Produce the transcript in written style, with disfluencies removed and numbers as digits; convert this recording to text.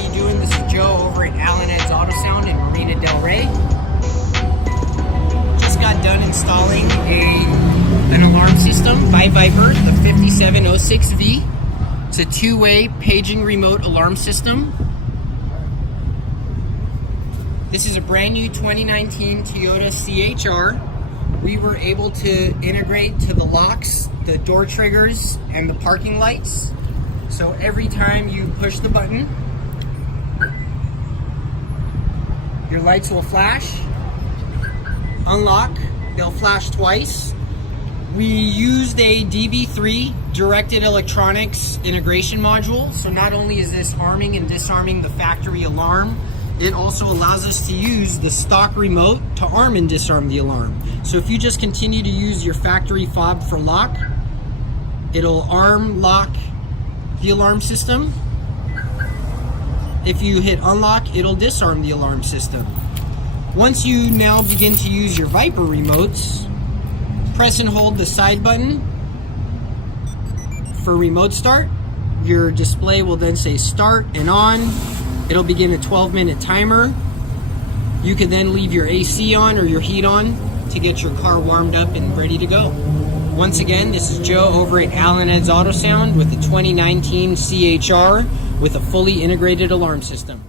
you doing? This is Joe over at Ed's Autosound in Marina Del Rey. Just got done installing an alarm system by Viper, the 5706V. It's a two-way paging remote alarm system. This is a brand new 2019 Toyota CHR. We were able to integrate to the locks, the door triggers, and the parking lights. So every time you push the button, your lights will flash. Unlock, they'll flash twice. We used a DB3 directed electronics integration module. So not only is this arming and disarming the factory alarm, it also allows us to use the stock remote to arm and disarm the alarm. So if you just continue to use your factory fob for lock, it'll arm lock the alarm system. If you hit unlock, it'll disarm the alarm system. Once you now begin to use your Viper remotes, press and hold the side button for remote start. Your display will then say start and on. It'll begin a 12-minute timer. You can then leave your AC on or your heat on to get your car warmed up and ready to go. Once again, this is Joe over at Ed's Autosound with the 2019 CHR with a fully integrated alarm system.